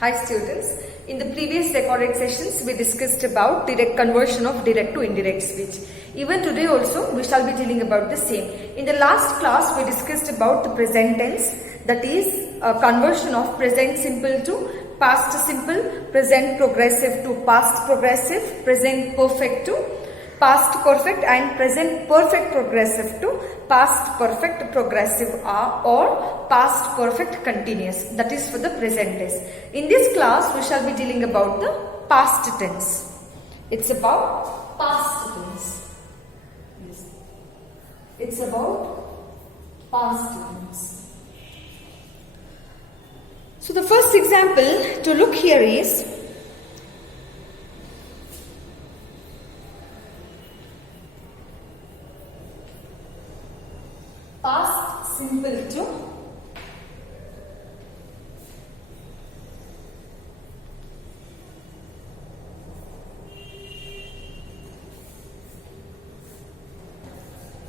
Hi students, in the previous recorded sessions we discussed about direct conversion of direct to indirect speech. Even today also we shall be dealing about the same. In the last class we discussed about the present tense, that is a conversion of present simple to past simple, present progressive to past progressive, present perfect to past perfect and present perfect progressive to past perfect progressive or past perfect continuous, that is for the present tense. In this class we shall be dealing about the past tense. It's about past tense. Yes. It's about past tense. So the first example to look here is past simple to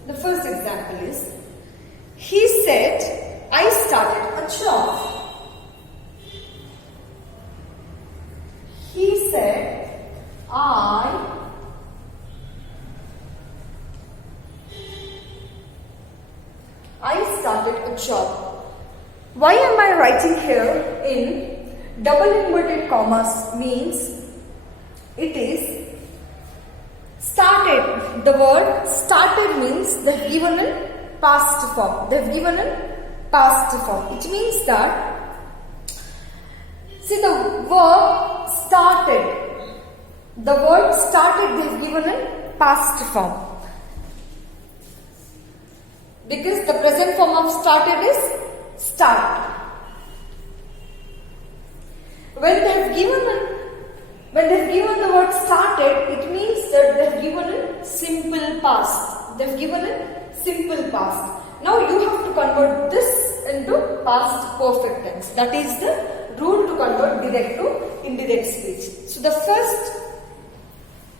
the first example is, he said, I started a job. He said, I started a job. Why am I writing here in double inverted commas? Means it is started. The word started means they have given in past form. They have given in past form. It means that, see, the verb started. The word started they have given in past form. Because the present form of started is start. When they have given the word started, it means that they have given in simple past. They have given in simple past. Now you have to convert this into past perfect tense. That is the rule to convert direct to indirect speech. So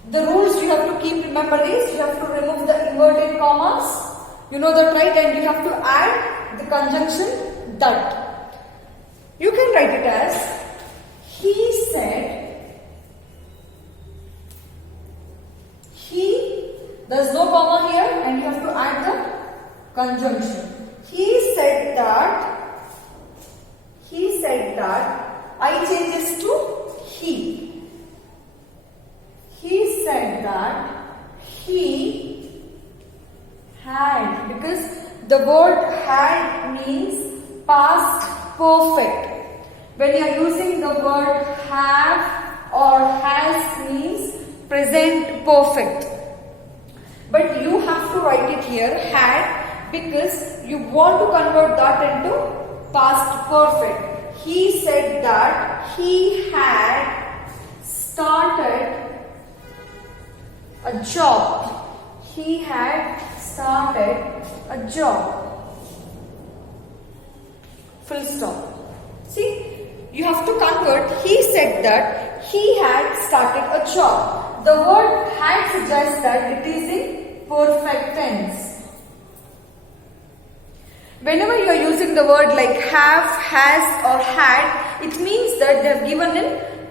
the rules you have to keep remember is, you have to remove the inverted commas. You know that, right? And you have to add the conjunction that. You can write it as, he said, there's no comma here and you have to add the conjunction. He said that, I changes to he. He said that he had, because the word had means past perfect. When you are using the word have or has means present perfect. But you have to write it here had, because you want to convert that into past perfect. He said that he had started a job. He had started a job. Full stop. See, you have to convert. He said that he had started a job. The word had suggests that it is in perfect tense. Whenever you are using the word like have, has or had, it means that they have given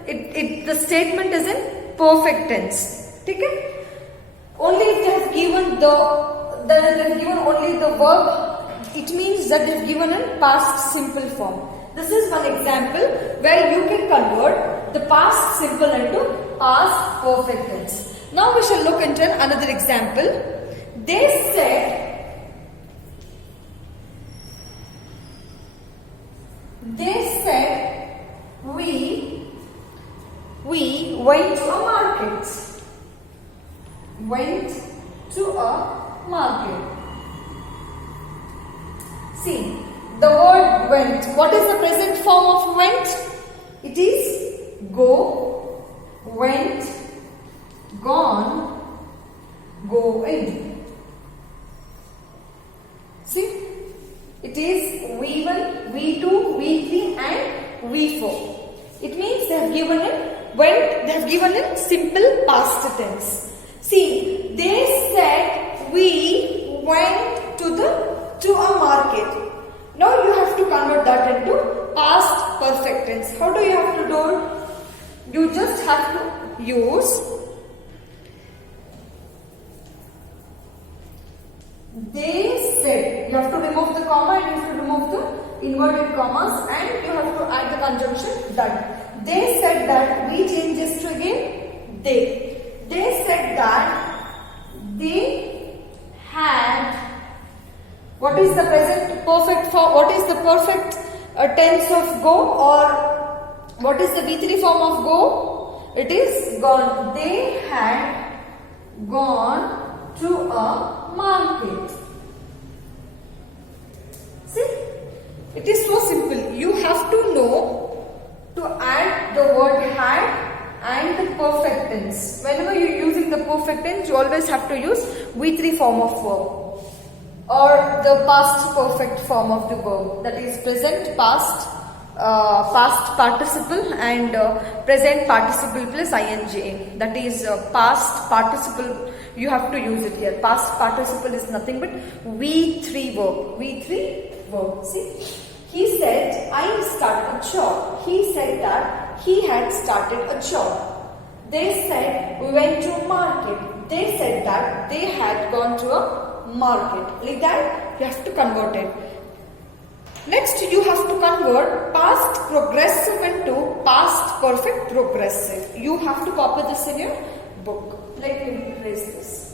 in, the statement is in perfect tense. Okay? Only if they have given only the verb, it means that they have given in past simple form. This is one example where you can convert the past simple into past perfect tense. Now we shall look into another example. They said, we went to a market. Went to a market. See, the word went. What is the present form of went? It is go, went, gone, going. See, it is V1, V2, V3 and V4. It means they have given it went, they have given it simple past tense. See, they said we went to a market. Now you have to convert that into past perfect tense. How do you have to do it? You just have to use they said. You have to remove the comma and you have to remove the inverted commas and you have to add the conjunction that. They said that. We change this to again they. They said that they had. What is the present perfect form? What is the perfect tense of go, or what is the V3 form of go? It is gone. They had gone to a market. See, it is so simple. You have to know to add the word had and the perfect tense. Whenever you are using the perfect tense, you always have to use V3 form of verb or the past perfect form of the verb, that is present, past, past participle and present participle plus ing. That is past participle. You have to use it here. Past participle is nothing but V3 verb. V3 verb. See, he said, I started a job. He said that he had started a job. They said, we went to a market. They said that they had gone to a market. Like that, you have to convert it. Next, you have to convert past progressive into past perfect progressive. You have to copy this in your book. Let me erase this.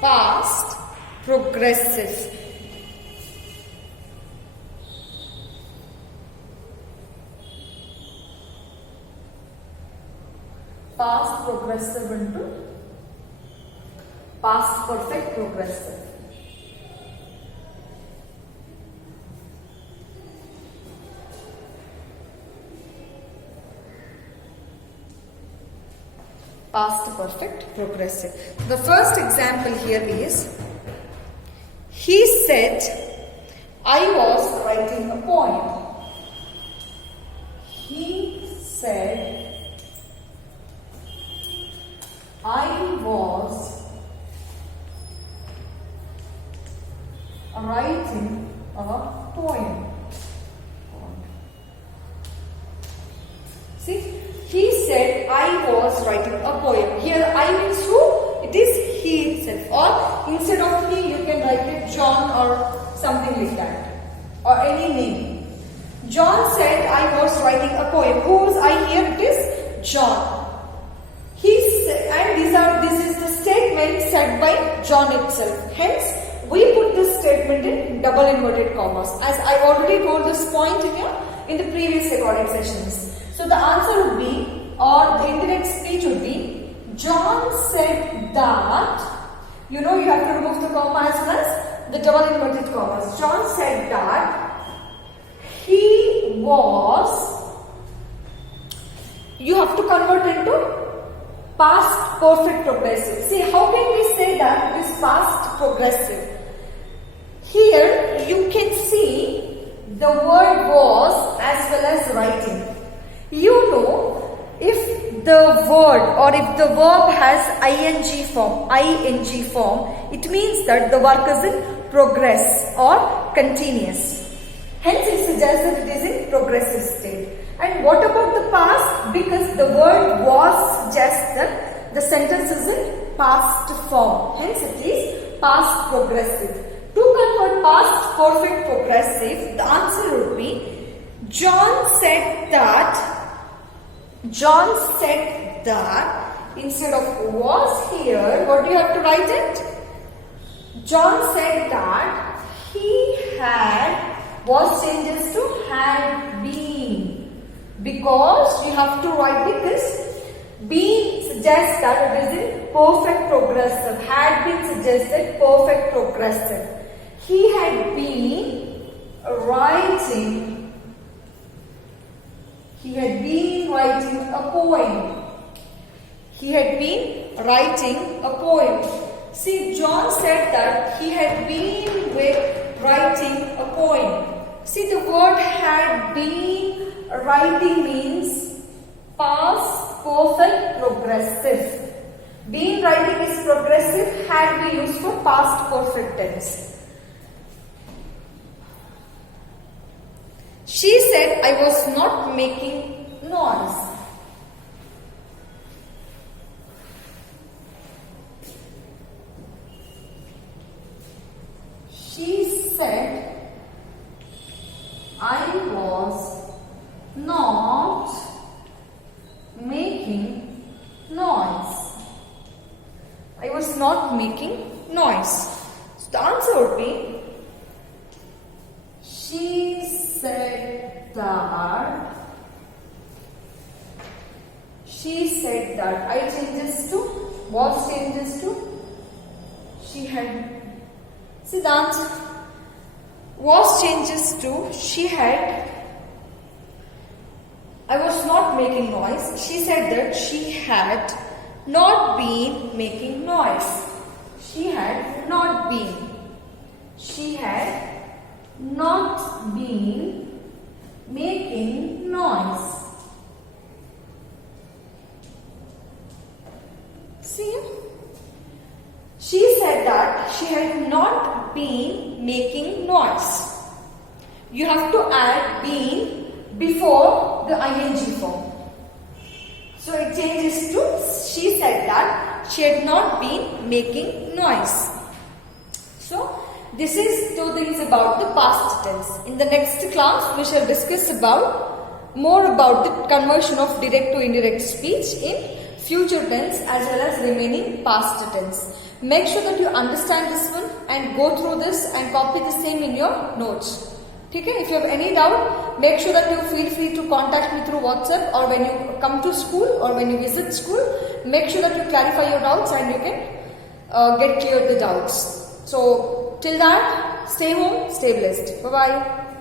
Past progressive. Past progressive into past perfect progressive. Past perfect progressive. The first example here is, he said, I was writing a poem. He said, I was writing a poem. See, he said, I was writing a poem. Here, I means who? It is he itself. Or instead of he, you can write it John or something like that. Or any name. John said, I was writing a poem. Who is I here? It is John. He said, and this is the statement said by John itself. Hence, we put this statement in double inverted commas. As I already told this point in the previous recorded sessions. So the answer would be, or the indirect speech would be, John said that, you have to remove the comma as well as the double inverted commas. John said that he was, you have to convert into past perfect progressive. See, how can we say that it is past progressive? Here you can see the word was as well as writing. If the word or if the verb has ing form, it means that the work is in progress or continuous. Hence it suggests that it is in progressive state. And what about the past? Because the word was suggests that the sentence is in past form. Hence it is past progressive. To convert past perfect progressive, the answer would be, John said that, instead of was here, what do you have to write it? John said that he had, was changes to had been. Because you have to write because been suggests that it is in perfect progressive. Had been suggested perfect progressive. He had been writing a poem. He had been writing a poem. See, John said that he had been writing a poem. See, the word had been writing means Past perfect progressive. Been writing is progressive, had we used for past perfect tense. She said I was not making noise. She said I was not making noise. I was not making noise. So the answer would be, she said that. I changes to, was changes to, she had. See the answer. Was changes to, she had. I was not making noise. She said that she had not been making noise. She had not been. She had not been making noise. See? She said that she had not been making noise. You have to add been before the ing form. So it changes to, she said that she had not been making noise. So this is two things about the past tense. In the next class we shall discuss more about the conversion of direct to indirect speech in future tense as well as remaining past tense. Make sure that you understand this one and go through this and copy the same in your notes. Okay? If you have any doubt, make sure that you feel free to contact me through WhatsApp, or when you come to school or when you visit school, make sure that you clarify your doubts and you can get cleared the doubts. So till that, stay home, stay blessed. Bye-bye.